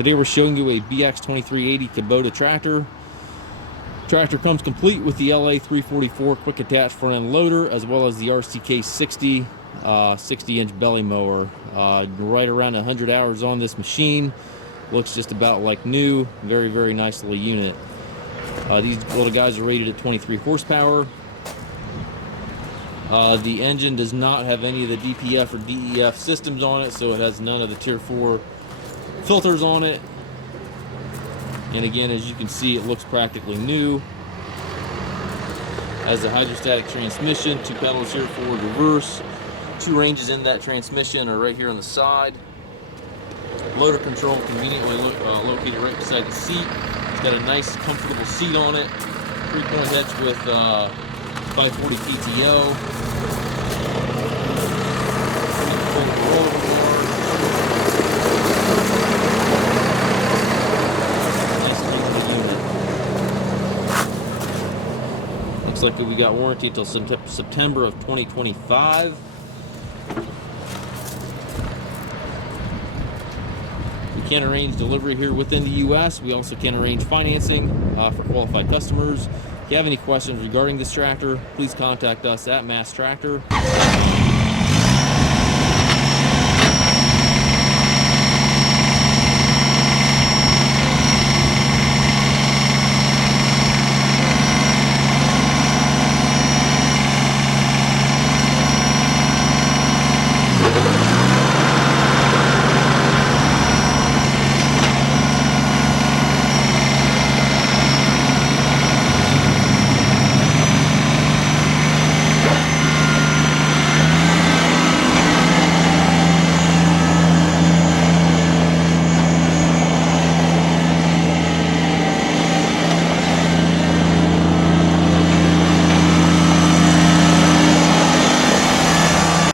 Today we're showing you a BX2380 Kubota tractor. Tractor comes complete with the LA 344 quick attach front end loader, as well as the RCK 60 60-inch belly mower. Right around 100 hours on this machine. Looks just about like new. Very nice little unit. These little guys are rated at 23 horsepower. The engine does not have any of the DPF or DEF systems on it, so it has none of the Tier 4 filters on it. And again, as you can see, it looks practically new. Has a hydrostatic transmission, 2 pedals here, forward, reverse. 2 ranges in that transmission are right here on the side. Loader control conveniently located right beside the seat. It's got a nice, comfortable seat on it. 3-point hitch with 540 PTO. Looks like we got warranty until September of 2025. We can arrange delivery here within the U.S. We also can arrange financing for qualified customers. If you have any questions regarding this tractor, please contact us at Mast Tractor.